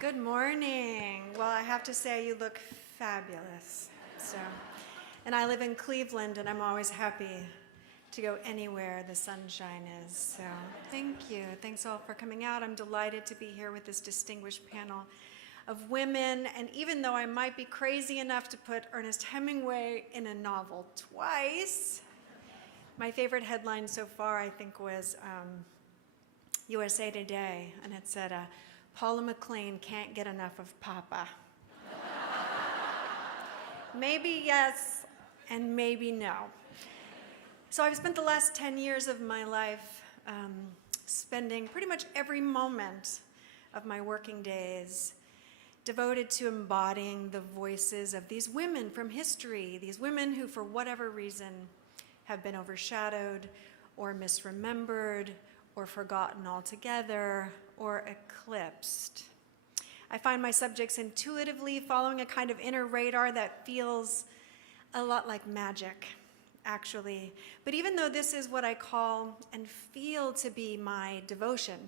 Good morning. Well, I have to say you look fabulous. And I live in Cleveland, and I'm always happy to go anywhere the sunshine is. So thank you. Thanks all for coming out. I'm delighted to be here with this distinguished panel of women. And even though I might be crazy enough to put Ernest Hemingway in a novel twice, my favorite headline so far, I think, was USA Today, and it said, Paula McLain can't get enough of Papa. Maybe yes, and maybe no. So I've spent the last 10 years of my life spending pretty much every moment of my working days devoted to embodying the voices of these women from history, these women who, for whatever reason, have been overshadowed or misremembered or forgotten altogether or eclipsed. I find my subjects intuitively following a kind of inner radar that feels a lot like magic, actually. But even though this is what I call and feel to be my devotion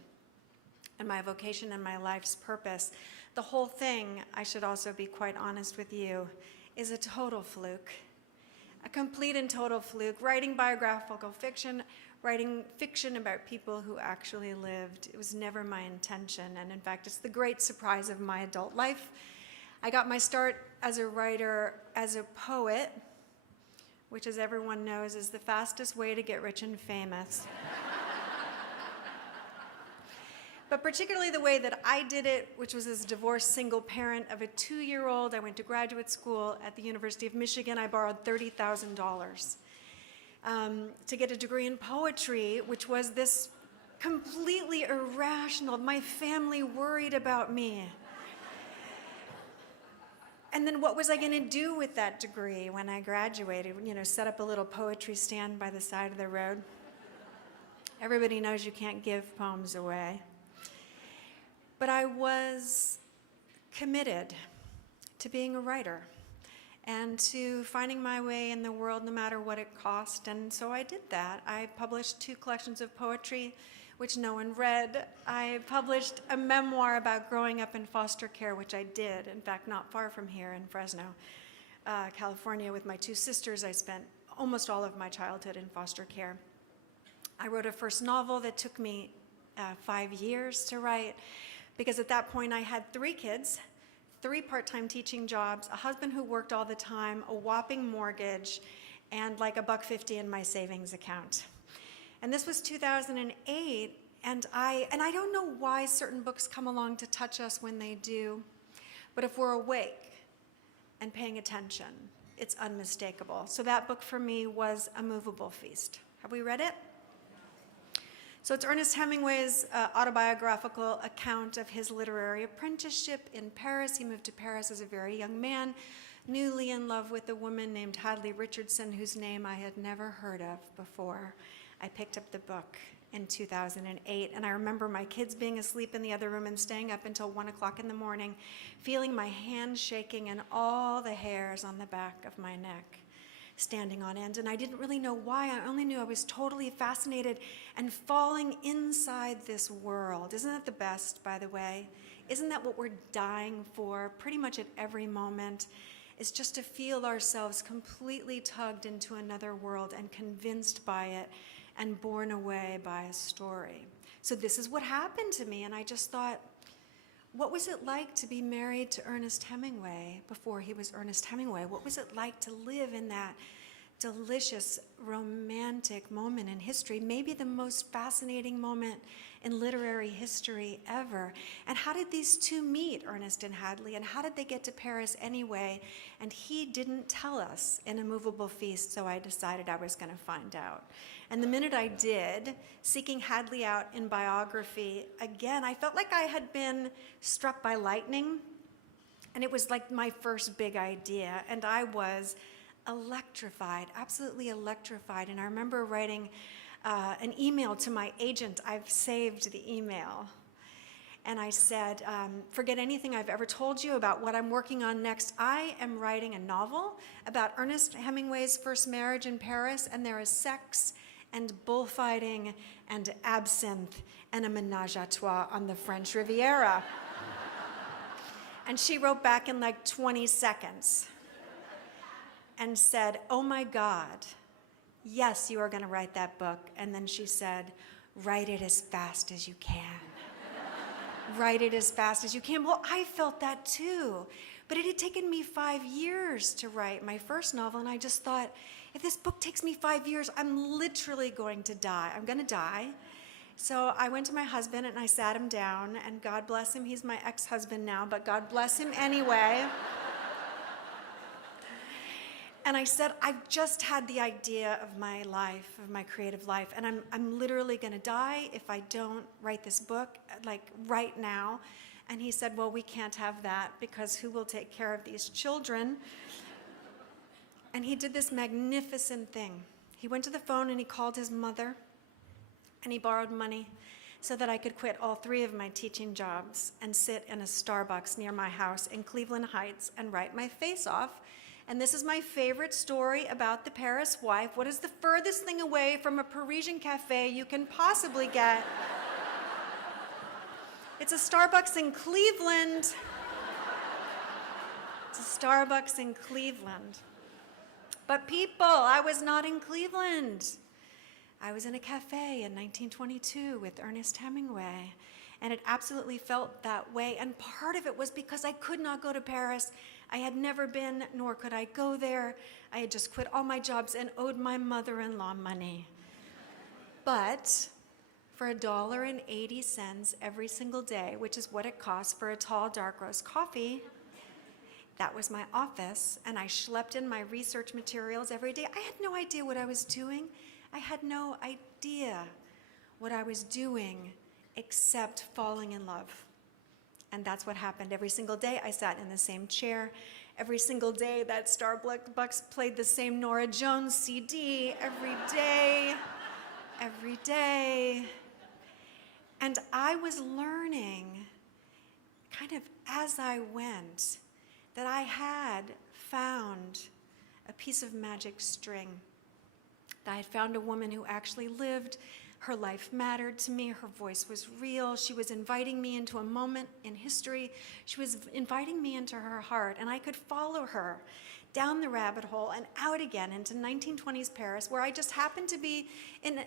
and my vocation and my life's purpose, the whole thing, I should also be quite honest with you, is a total fluke. A complete and total fluke. Writing biographical fiction, writing fiction about people who actually lived. It was never my intention, and in fact, it's the great surprise of my adult life. I got my start as a writer, as a poet, which, as everyone knows, is the fastest way to get rich and famous. But particularly the way that I did it, which was as a divorced single parent of a 2-year-old. I went to graduate school at the University of Michigan. I borrowed $30,000 to get a degree in poetry, which was this completely irrational, my family worried about me. And then what was I going to do with that degree when I graduated? You know, set up a little poetry stand by the side of the road. Everybody knows you can't give poems away. But I was committed to being a writer and to finding my way in the world no matter what it cost. And so I did that. I published 2 collections of poetry, which no one read. I published a memoir about growing up in foster care, which I did, in fact, not far from here in Fresno, California, with my 2 sisters. I spent almost all of my childhood in foster care. I wrote a first novel that took me 5 years to write, because at that point I had 3 kids, 3 part-time teaching jobs, a husband who worked all the time, a whopping mortgage, and like $1.50 in my savings account. And this was 2008, and I don't know why certain books come along to touch us when they do, but if we're awake and paying attention, it's unmistakable. So that book for me was A Movable Feast. Have we read it? So it's Ernest Hemingway's autobiographical account of his literary apprenticeship in Paris. He moved to Paris as a very young man, newly in love with a woman named Hadley Richardson, whose name I had never heard of before. I picked up the book in 2008, and I remember my kids being asleep in the other room and staying up until 1 o'clock in the morning, feeling my hands shaking and all the hairs on the back of my neck standing on end. And I didn't really know why. I only knew I was totally fascinated and falling inside this world. Isn't that the best, by the way? Isn't that what we're dying for pretty much at every moment? Is just to feel ourselves completely tugged into another world and convinced by it and borne away by a story. So this is what happened to me, and I just thought, what was it like to be married to Ernest Hemingway before he was Ernest Hemingway? What was it like to live in that delicious, romantic moment in history, maybe the most fascinating moment in literary history ever? And how did these 2 meet, Ernest and Hadley, and how did they get to Paris anyway? And he didn't tell us in A Movable Feast, so I decided I was going to find out. And the minute I did, seeking Hadley out in biography, again, I felt like I had been struck by lightning, and it was like my first big idea, and I was electrified, absolutely electrified. And I remember writing an email to my agent. I've saved the email. And I said, forget anything I've ever told you about what I'm working on next. I am writing a novel about Ernest Hemingway's first marriage in Paris, and there is sex and bullfighting and absinthe and a menage a trois on the French Riviera. And she wrote back in like 20 seconds and said, "Oh my God, yes, you are going to write that book." And then she said, "Write it as fast as you can." Write it as fast as you can. Well, I felt that too. But it had taken me 5 years to write my first novel, and I just thought, if this book takes me 5 years, I'm literally going to die. I'm going to die. So I went to my husband and I sat him down, and God bless him, he's my ex-husband now, but God bless him anyway. And I said, I've just had the idea of my life, of my creative life, and I'm literally going to die if I don't write this book, like right now. And he said, well, we can't have that, because who will take care of these children? And he did this magnificent thing. He went to the phone and he called his mother, and he borrowed money so that I could quit all 3 of my teaching jobs and sit in a Starbucks near my house in Cleveland Heights and write my face off. And this is my favorite story about the Paris wife. What is the furthest thing away from a Parisian cafe you can possibly get? It's a Starbucks in Cleveland. It's a Starbucks in Cleveland. But people, I was not in Cleveland. I was in a cafe in 1922 with Ernest Hemingway. And it absolutely felt that way. And part of it was because I could not go to Paris. I had never been, nor could I go there. I had just quit all my jobs and owed my mother-in-law money. But for $1.80 every single day, which is what it costs for a tall, dark roast coffee, that was my office, and I schlepped in my research materials every day. I had no idea what I was doing. I had no idea what I was doing except falling in love. And that's what happened. Every single day I sat in the same chair. Every single day that Starbucks played the same Norah Jones CD. Every day. And I was learning, kind of as I went, that I had found a piece of magic string. That I had found a woman who actually lived. Her life mattered to me. Her voice was real. She was inviting me into a moment in history. She was inviting me into her heart, and I could follow her down the rabbit hole and out again into 1920s Paris, where I just happened to be in,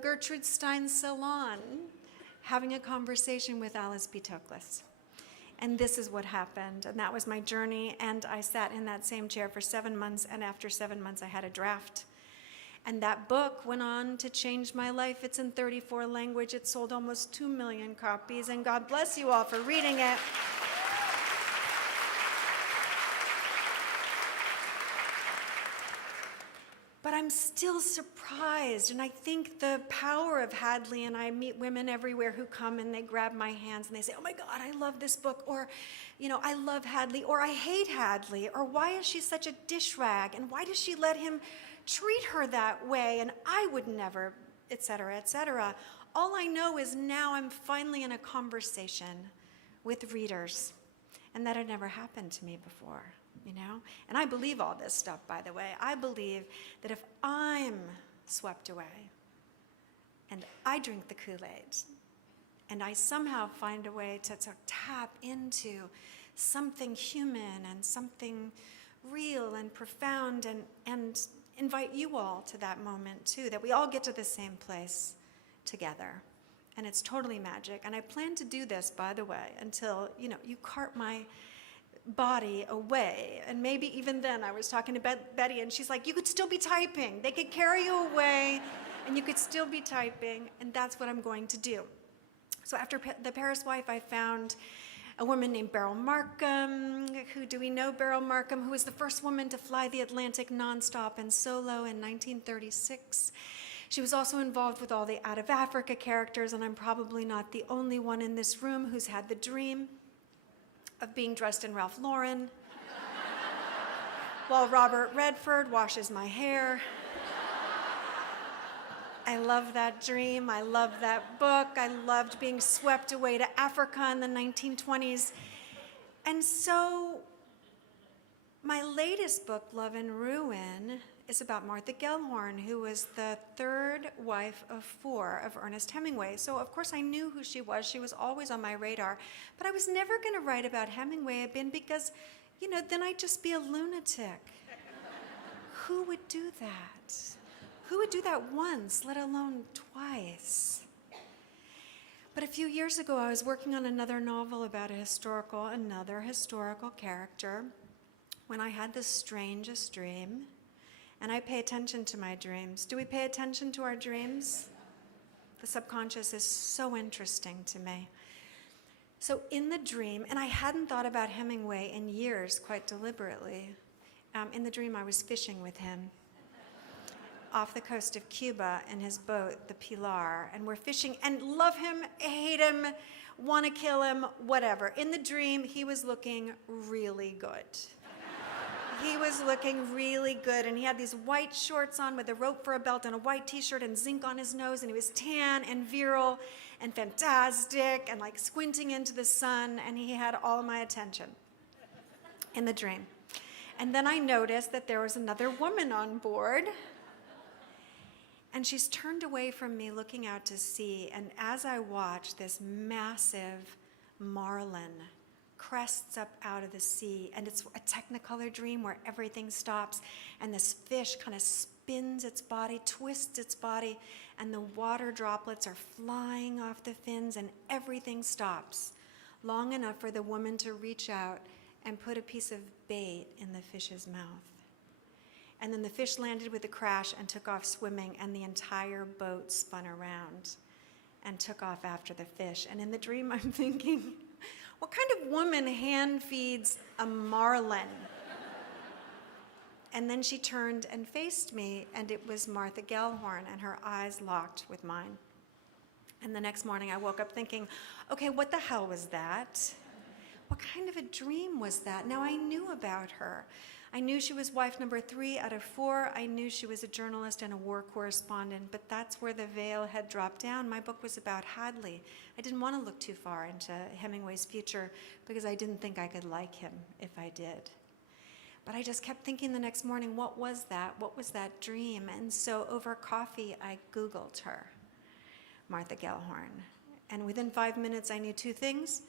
Gertrude Stein's salon having a conversation with Alice B. Toklas. And this is what happened, and that was my journey, and I sat in that same chair for 7 months, and after 7 months I had a draft. And that book went on to change my life. It's in 34 languages. It sold almost 2 million copies, and God bless you all for reading it. But I'm still surprised, and I think the power of Hadley, and I meet women everywhere who come and they grab my hands and they say, oh my God, I love this book, or, I love Hadley, or I hate Hadley, or why is she such a dish rag, and why does she let him treat her that way, and I would never, et cetera, et cetera. All I know is now I'm finally in a conversation with readers, and that had never happened to me before, And I believe all this stuff, by the way. I believe that if I'm swept away, and I drink the Kool-Aid, and I somehow find a way to tap into something human and something real and profound, and invite you all to that moment too, that we all get to the same place together. And it's totally magic. And I plan to do this, by the way, until, you cart my body away. And maybe even then, I was talking to Betty, and she's like, you could still be typing. They could carry you away, and you could still be typing. And that's what I'm going to do. So after The Paris Wife, I found a woman named Beryl Markham. Do we know Beryl Markham? Who was the first woman to fly the Atlantic nonstop and solo in 1936. She was also involved with all the Out of Africa characters, and I'm probably not the only one in this room who's had the dream of being dressed in Ralph Lauren while Robert Redford washes my hair. I love that dream. I love that book. I loved being swept away to Africa in the 1920s. And so my latest book, Love and Ruin, is about Martha Gellhorn, who was the third wife of 4 of Ernest Hemingway. So of course I knew who she was. She was always on my radar. But I was never going to write about Hemingway because, then I'd just be a lunatic. Who would do that? Who would do that once, let alone twice? But a few years ago, I was working on another novel about another historical character, when I had the strangest dream. And I pay attention to my dreams. Do we pay attention to our dreams? The subconscious is so interesting to me. So in the dream, and I hadn't thought about Hemingway in years, quite deliberately. In the dream, I was fishing with him off the coast of Cuba in his boat, the Pilar, and we're fishing and love him, hate him, want to kill him, whatever. In the dream, he was looking really good. He was looking really good, and he had these white shorts on with a rope for a belt and a white t-shirt and zinc on his nose, and he was tan and virile and fantastic and like squinting into the sun, and he had all my attention in the dream. And then I noticed that there was another woman on board, and she's turned away from me looking out to sea, and as I watch, this massive marlin crests up out of the sea, and it's a Technicolor dream where everything stops, and this fish kind of spins its body, twists its body, and the water droplets are flying off the fins, and everything stops long enough for the woman to reach out and put a piece of bait in the fish's mouth. And then the fish landed with a crash and took off swimming, and the entire boat spun around and took off after the fish. And in the dream, I'm thinking, what kind of woman hand feeds a marlin? And then she turned and faced me, and it was Martha Gellhorn, and her eyes locked with mine. And the next morning I woke up thinking, okay, what the hell was that? What kind of a dream was that? Now I knew about her. I knew she was wife number 3 out of 4. I knew she was a journalist and a war correspondent, but that's where the veil had dropped down. My book was about Hadley. I didn't want to look too far into Hemingway's future because I didn't think I could like him if I did. But I just kept thinking the next morning, what was that? What was that dream? And so over coffee, I Googled her, Martha Gellhorn. And within 5 minutes, I knew 2 things.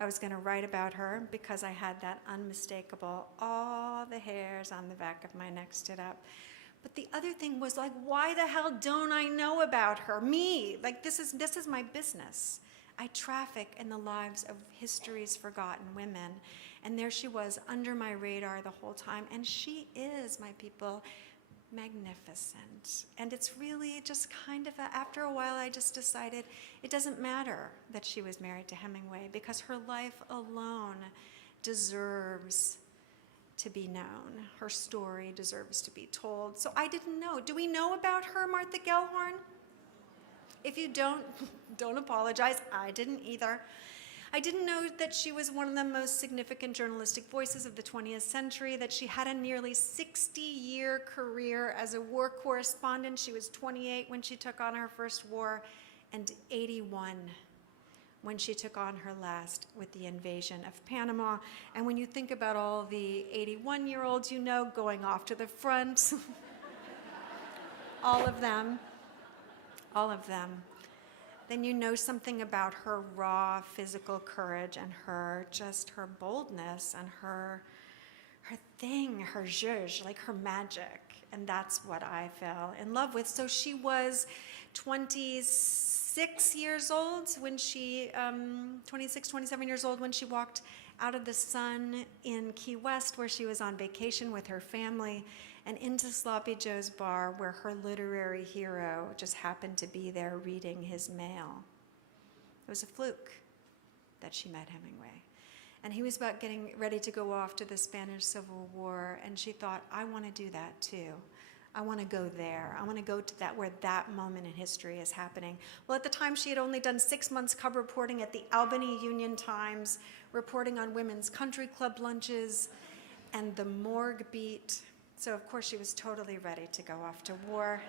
I was going to write about her because I had that unmistakable, all the hairs on the back of my neck stood up. But the other thing was like, why the hell don't I know about her? Me, like this is my business. I traffic in the lives of history's forgotten women. And there she was under my radar the whole time. And she is, my people, magnificent. And it's really just kind of, after a while, I just decided it doesn't matter that she was married to Hemingway because her life alone deserves to be known. Her story deserves to be told. So I didn't know. Do we know about her, Martha Gellhorn? If you don't apologize. I didn't either. I didn't know that she was one of the most significant journalistic voices of the 20th century, that she had a nearly 60-year career as a war correspondent. She was 28 when she took on her first war, and 81 when she took on her last with the invasion of Panama. And when you think about all the 81-year-olds you know going off to the front, all of them, then you know something about her raw physical courage and her boldness and her thing, her zhuzh, like her magic. And that's what I fell in love with. So she was 26 years old when she, 27 years old when she walked out of the sun in Key West, where she was on vacation with her family, and into Sloppy Joe's bar, where her literary hero just happened to be there reading his mail. It was a fluke that she met Hemingway. And he was about getting ready to go off to the Spanish Civil War, and she thought, I want to do that too. I want to go there. I want to go to that where that moment in history is happening. Well, at the time, she had only done 6 months cub reporting at the Albany Union Times, reporting on women's country club lunches and the morgue beat. So of course she was totally ready to go off to war.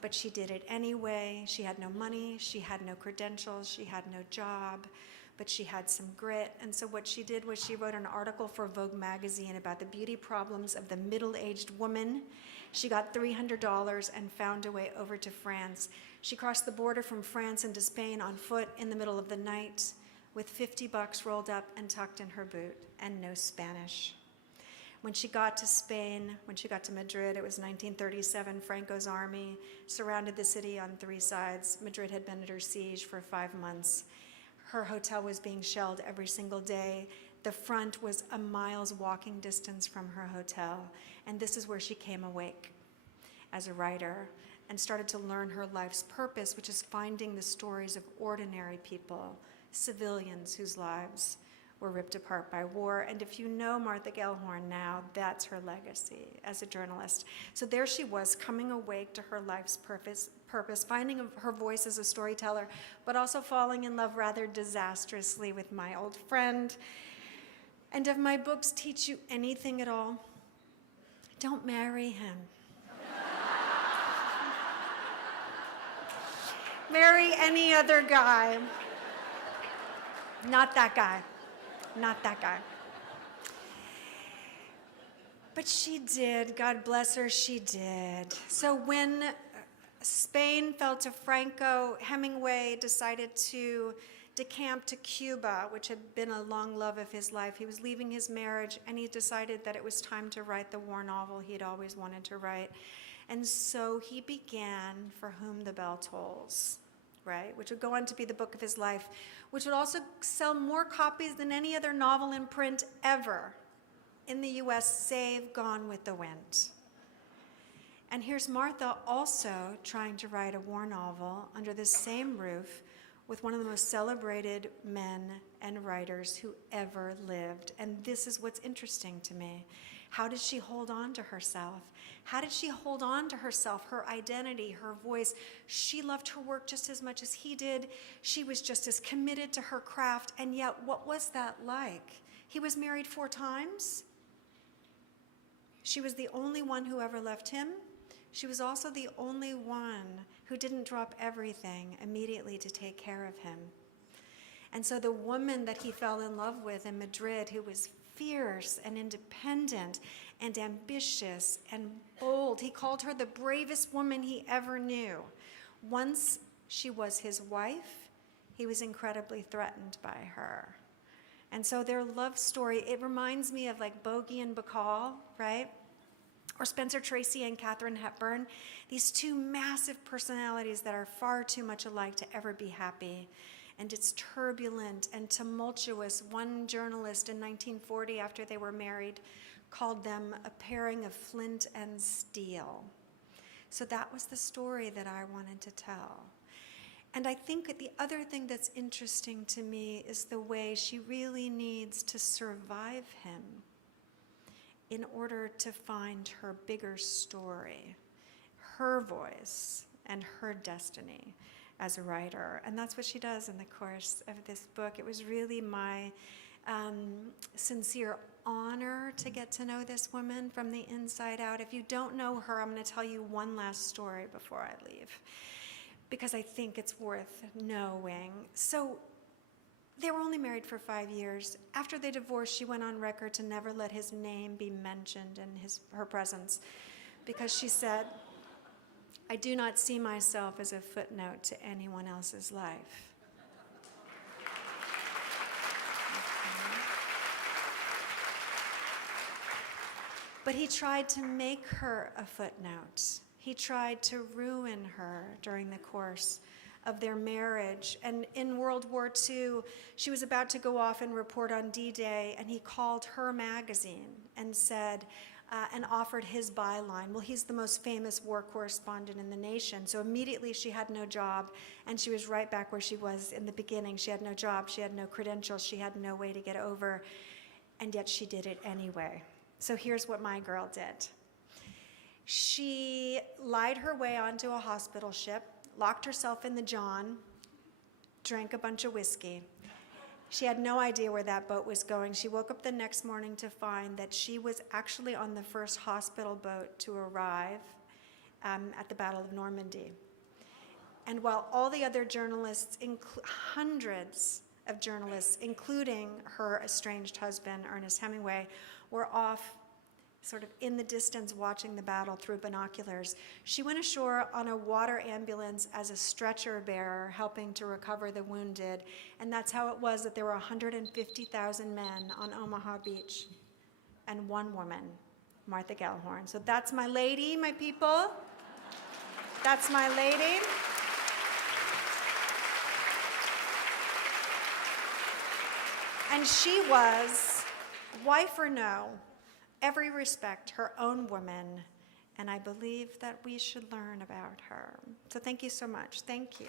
But she did it anyway. She had no money, she had no credentials, she had no job, but she had some grit. And so what she did was she wrote an article for Vogue magazine about the beauty problems of the middle-aged woman She got $300 and found a way over to France. She crossed the border from France into Spain on foot in the middle of the night with $50 rolled up and tucked in her boot and no Spanish. When she got to Spain, when she got to Madrid, it was 1937. Franco's army surrounded the city on 3 sides. Madrid had been under siege for 5 months. Her hotel was being shelled every single day. The front was a mile's walking distance from her hotel. And this is where she came awake as a writer and started to learn her life's purpose, which is finding the stories of ordinary people, civilians whose lives were ripped apart by war. And if you know Martha Gellhorn now, that's her legacy as a journalist. So there she was, coming awake to her life's purpose, finding her voice as a storyteller, but also falling in love rather disastrously with my old friend. And if my books teach you anything at all, don't marry him. Marry any other guy. Not that guy. Not that guy. But she did. God bless her, she did. So when Spain fell to Franco, Hemingway decided to decamp to Cuba, which had been a long love of his life. He was leaving his marriage, and he decided that it was time to write the war novel he'd always wanted to write. And so he began For Whom the Bell Tolls, right? Which would go on to be the book of his life, which would also sell more copies than any other novel in print ever in the US, save Gone with the Wind. And here's Martha also trying to write a war novel under the same roof with one of the most celebrated men and writers who ever lived. And this is what's interesting to me. How did she hold on to herself? How did she hold on to herself, her identity, her voice? She loved her work just as much as he did. She was just as committed to her craft. And yet, what was that like? He was married 4 times. She was the only one who ever left him. She was also the only one who didn't drop everything immediately to take care of him. And so the woman that he fell in love with in Madrid, who was fierce and independent and ambitious and bold, he called her the bravest woman he ever knew. Once she was his wife, he was incredibly threatened by her. And so their love story, it reminds me of like Bogey and Bacall, right? Or Spencer Tracy and Katharine Hepburn, these 2 massive personalities that are far too much alike to ever be happy. And it's turbulent and tumultuous. One journalist in 1940, after they were married, called them a pairing of flint and steel. So that was the story that I wanted to tell. And I think that the other thing that's interesting to me is the way she really needs to survive him in order to find her bigger story, her voice, and her destiny as a writer. And that's what she does in the course of this book. It was really my sincere honor to get to know this woman from the inside out. If you don't know her, I'm going to tell you one last story before I leave, because I think it's worth knowing. So they were only married for 5 years. After they divorced, she went on record to never let his name be mentioned in her presence, because she said, "I do not see myself as a footnote to anyone else's life." But he tried to make her a footnote. He tried to ruin her during the course of their marriage. And in World War II, she was about to go off and report on D-Day, and he called her magazine and said, and offered his byline. Well, he's the most famous war correspondent in the nation. So immediately she had no job, and she was right back where she was in the beginning. She had no job, she had no credentials, she had no way to get over, and yet she did it anyway. So here's what my girl did. She lied her way onto a hospital ship, locked herself in the John, drank a bunch of whiskey. She had no idea where that boat was going. She woke up the next morning to find that she was actually on the first hospital boat to arrive at the Battle of Normandy. And while all the other journalists, hundreds of journalists, including her estranged husband, Ernest Hemingway, were off sort of in the distance watching the battle through binoculars. She went ashore on a water ambulance as a stretcher bearer, helping to recover the wounded. And that's how it was that there were 150,000 men on Omaha Beach and one woman, Martha Gellhorn. So that's my lady, my people. That's my lady. And she was, wife or no, every respect, her own woman, and I believe that we should learn about her. So thank you so much. Thank you.